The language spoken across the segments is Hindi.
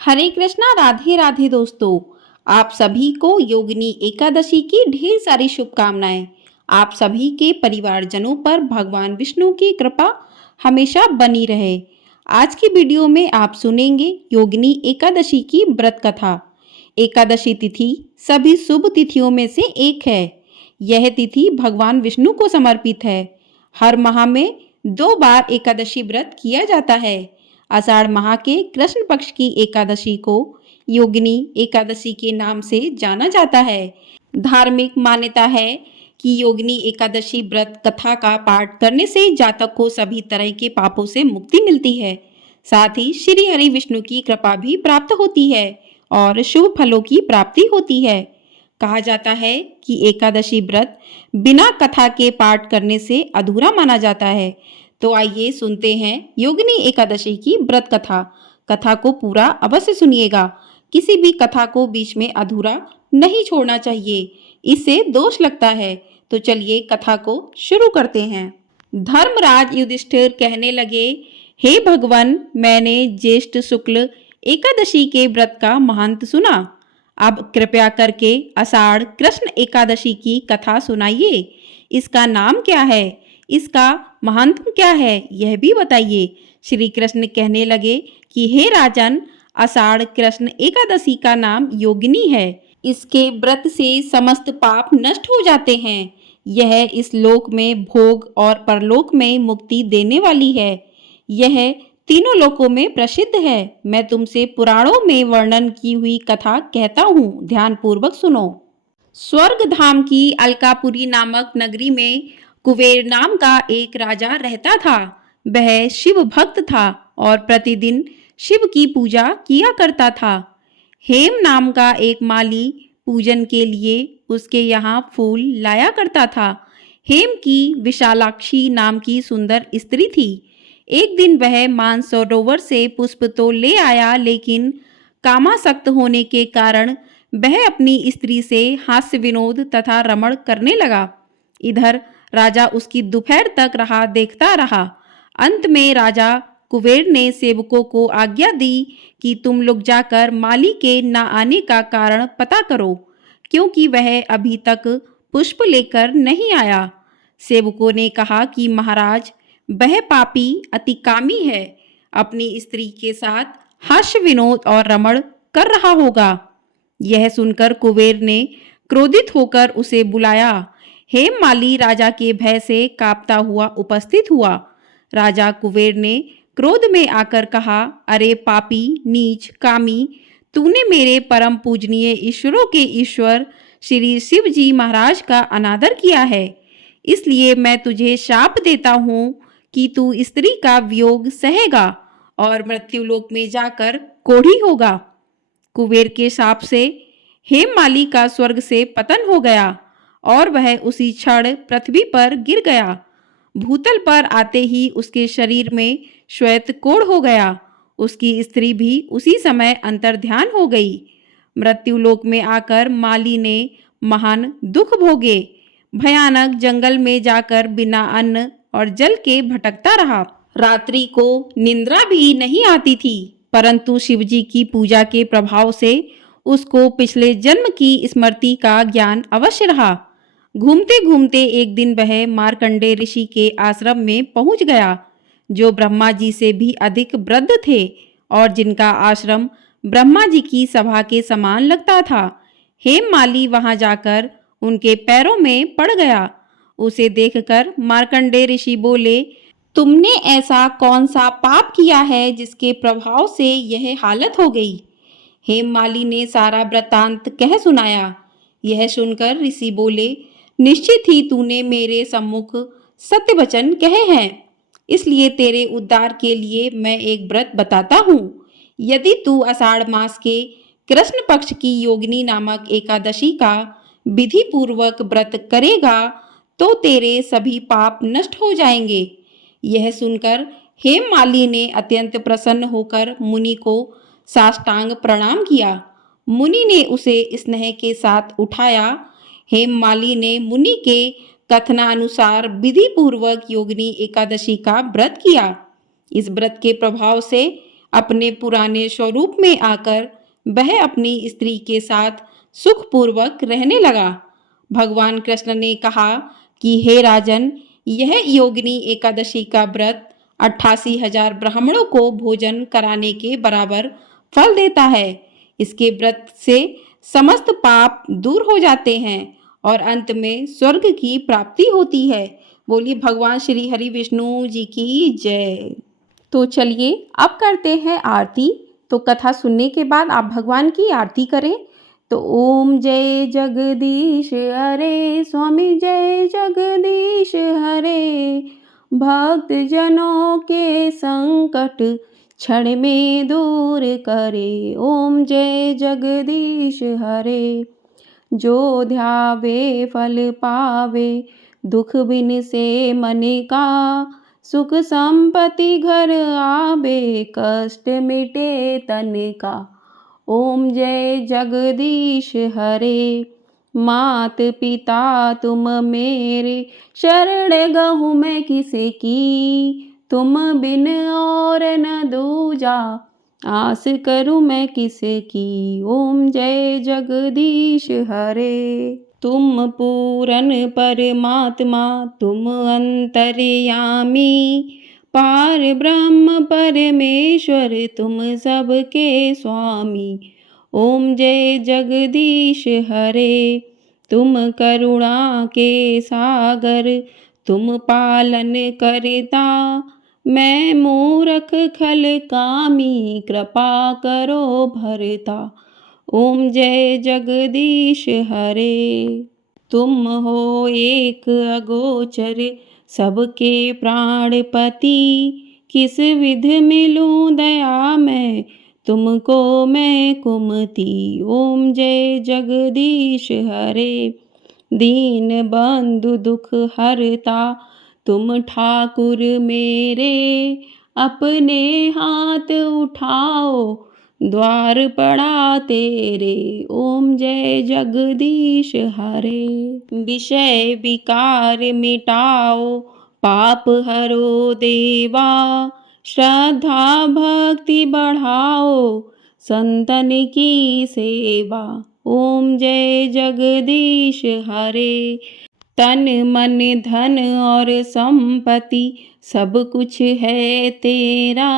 हरे कृष्णा, राधे राधे दोस्तों। आप सभी को योगिनी एकादशी की ढेर सारी शुभकामनाएं। आप सभी के परिवारजनों पर भगवान विष्णु की कृपा हमेशा बनी रहे। आज की वीडियो में आप सुनेंगे योगिनी एकादशी की व्रत कथा। एकादशी तिथि सभी शुभ तिथियों में से एक है। यह तिथि भगवान विष्णु को समर्पित है। हर माह में 2 बार एकादशी व्रत किया जाता है। आषाढ़ माह के कृष्ण पक्ष की एकादशी को योगिनी एकादशी के नाम से जाना जाता है। धार्मिक मान्यता है कि योगिनी एकादशी व्रत कथा का पाठ करने से जातक को सभी तरह के पापों से मुक्ति मिलती है। साथ ही श्री हरि विष्णु की कृपा भी प्राप्त होती है और शुभ फलों की प्राप्ति होती है। कहा जाता है कि एकादशी व्रत बिना कथा के पाठ करने से अधूरा माना जाता है। तो आइए सुनते हैं योगिनी एकादशी की व्रत कथा। कथा को पूरा अवश्य सुनिएगा। किसी भी कथा को बीच में अधूरा नहीं छोड़ना चाहिए, इससे दोष लगता है। तो चलिए कथा को शुरू करते हैं। धर्मराज युधिष्ठिर कहने लगे, हे भगवान, मैंने ज्येष्ठ शुक्ल एकादशी के व्रत का महंत सुना। अब कृपया करके आषाढ़ कृष्ण एकादशी की कथा सुनाइए। इसका नाम क्या है, इसका महात्म क्या है, यह भी बताइए। श्री कृष्ण कहने लगे कि हे राजन, आषाढ़ कृष्ण एकादशी का नाम योगिनी है। इसके व्रत से समस्त पाप नष्ट हो जाते हैं। यह इस लोक में भोग और परलोक में मुक्ति देने वाली है। यह तीनों लोकों में प्रसिद्ध है। मैं तुमसे पुराणों में वर्णन की हुई कथा कहता हूँ, ध्यान पूर्वक सुनो। स्वर्ग धाम की अलकापुरी नामक नगरी में कुबेर नाम का एक राजा रहता था। वह शिव भक्त था और प्रतिदिन शिव की पूजा किया करता था। हेम नाम का एक माली पूजन के लिए उसके यहाँ फूल लाया करता था। हेम की विशालाक्षी नाम की सुंदर स्त्री थी। एक दिन वह मानसरोवर से पुष्प तो ले आया, लेकिन कामासक्त होने के कारण वह अपनी स्त्री से हास्य विनोद तथा रमण करने लगा। इधर राजा उसकी दोपहर तक राह देखता रहा। अंत में राजा कुबेर ने सेवकों को आज्ञा दी कि तुम लोग जाकर माली के न आने का कारण पता करो, क्योंकि वह अभी तक पुष्प लेकर नहीं आया। सेवकों ने कहा कि महाराज, वह पापी अति कामी है, अपनी स्त्री के साथ हास्य विनोद और रमण कर रहा होगा। यह सुनकर कुबेर ने क्रोधित होकर उसे बुलाया। हेममाली राजा के भय से कांपता हुआ उपस्थित हुआ। राजा कुबेर ने क्रोध में आकर कहा, अरे पापी, नीच, कामी, तूने मेरे परम पूजनीय ईश्वरों के ईश्वर श्री शिव जी महाराज का अनादर किया है। इसलिए मैं तुझे शाप देता हूँ कि तू स्त्री का वियोग सहेगा और मृत्युलोक में जाकर कोढ़ी होगा। कुबेर के शाप से हेममाली का स्वर्ग से पतन हो गया और वह उसी क्षण पृथ्वी पर गिर गया। भूतल पर आते ही उसके शरीर में श्वेत कोढ़ हो गया। उसकी स्त्री भी उसी समय अंतर्ध्यान हो गई। मृत्युलोक में आकर माली ने महान दुख भोगे। भयानक जंगल में जाकर बिना अन्न और जल के भटकता रहा। रात्रि को निंद्रा भी नहीं आती थी, परंतु शिवजी की पूजा के प्रभाव से उसको पिछले जन्म की स्मृति का ज्ञान अवश्य रहा। घूमते घूमते एक दिन वह मार्कंडे ऋषि के आश्रम में पहुंच गया, जो ब्रह्मा जी से भी अधिक वृद्ध थे और जिनका आश्रम ब्रह्मा जी की सभा के समान लगता था। हेममाली वहां जाकर उनके पैरों में पड़ गया। उसे देखकर मार्कंडे ऋषि बोले, तुमने ऐसा कौन सा पाप किया है जिसके प्रभाव से यह हालत हो गई। हेममाली ने सारा वृत्तांत कह सुनाया। यह सुनकर ऋषि बोले, निश्चित ही तूने मेरे सम्मुख सत्य वचन कहे हैं, इसलिए तेरे उद्धार के लिए मैं एक व्रत बताता हूँ। यदि तू आषाढ़ मास के कृष्ण पक्ष की योगिनी नामक एकादशी का विधि पूर्वक व्रत करेगा तो तेरे सभी पाप नष्ट हो जाएंगे। यह सुनकर हेममाली ने अत्यंत प्रसन्न होकर मुनि को साष्टांग प्रणाम किया। मुनि ने उसे स्नेह के साथ उठाया। हेममाली ने मुनि के कथनानुसार विधि पूर्वक योगिनी एकादशी का व्रत किया। इस व्रत के प्रभाव से अपने पुराने स्वरूप में आकर वह अपनी स्त्री के साथ सुखपूर्वक रहने लगा। भगवान कृष्ण ने कहा कि हे राजन, यह योगिनी एकादशी का व्रत 88,000 ब्राह्मणों को भोजन कराने के बराबर फल देता है। इसके व्रत से समस्त पाप दूर हो जाते हैं और अंत में स्वर्ग की प्राप्ति होती है। बोलिए भगवान श्री हरि विष्णु जी की जय। तो चलिए अब करते हैं आरती। तो कथा सुनने के बाद आप भगवान की आरती करें। तो ओम जय जगदीश हरे, स्वामी जय जगदीश हरे, भक्त जनों के संकट क्षण में दूर करे। ओम जय जगदीश हरे, जो ध्यावे फल पावे, दुख बिन से मन का, सुख संपत्ति घर आवे, कष्ट मिटे तन का। ओम जय जगदीश हरे, मात पिता तुम मेरे, शरण गहूँ मैं किसकी, तुम बिन और न दूजा, आस करूँ मैं किसकी। ओम जय जगदीश हरे, तुम पूरन परमात्मा, तुम अंतर्यामी, पार ब्रह्म परमेश्वर, तुम सबके स्वामी। ओम जय जगदीश हरे, तुम करुणा के सागर, तुम पालन करता, मैं मूर्ख खल कामी, कृपा करो भरता। ओम जय जगदीश हरे, तुम हो एक अगोचर, सबके प्राणपति, किस विध मिलूं दया मैं, तुमको मैं कुमति। ओम जय जगदीश हरे, दीन बंधु दुख हरता, तुम ठाकुर मेरे, अपने हाथ उठाओ, द्वार पड़ा तेरे। ओम जय जगदीश हरे, विषय विकार मिटाओ, पाप हरो देवा, श्रद्धा भक्ति बढ़ाओ, संतन की सेवा। ओम जय जगदीश हरे, तन मन धन और संपत्ति सब कुछ है तेरा,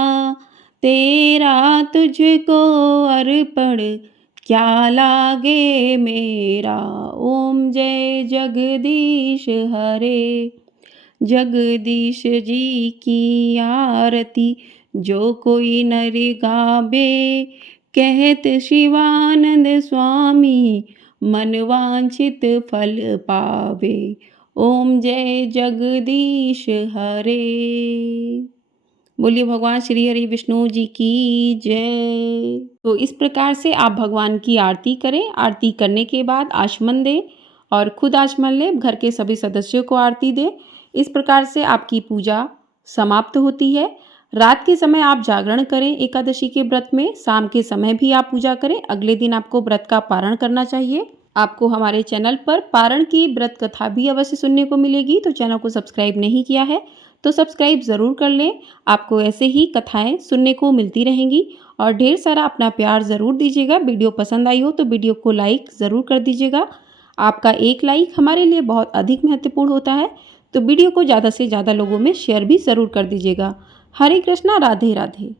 तेरा तुझको अर्पण क्या लागे मेरा। ओम जय जगदीश हरे, जगदीश जी की आरती जो कोई नर गावे, कहत शिवानंद स्वामी, मन वांछित फल पावे। ओम जय जगदीश हरे। बोलिए भगवान श्री हरि विष्णु जी की जय। तो इस प्रकार से आप भगवान की आरती करें। आरती करने के बाद आचमन दें और खुद आचमन लें, घर के सभी सदस्यों को आरती दें। इस प्रकार से आपकी पूजा समाप्त होती है। रात के समय आप जागरण करें एकादशी के व्रत में, शाम के समय भी आप पूजा करें। अगले दिन आपको व्रत का पारण करना चाहिए। आपको हमारे चैनल पर पारण की व्रत कथा भी अवश्य सुनने को मिलेगी। तो चैनल को सब्सक्राइब नहीं किया है तो सब्सक्राइब ज़रूर कर लें। आपको ऐसे ही कथाएं सुनने को मिलती रहेंगी और ढेर सारा अपना प्यार ज़रूर दीजिएगा। वीडियो पसंद आई हो तो वीडियो को लाइक ज़रूर कर दीजिएगा। आपका एक लाइक हमारे लिए बहुत अधिक महत्वपूर्ण होता है। तो वीडियो को ज़्यादा से ज़्यादा लोगों में शेयर भी ज़रूर कर दीजिएगा। हरे कृष्णा, राधे राधे।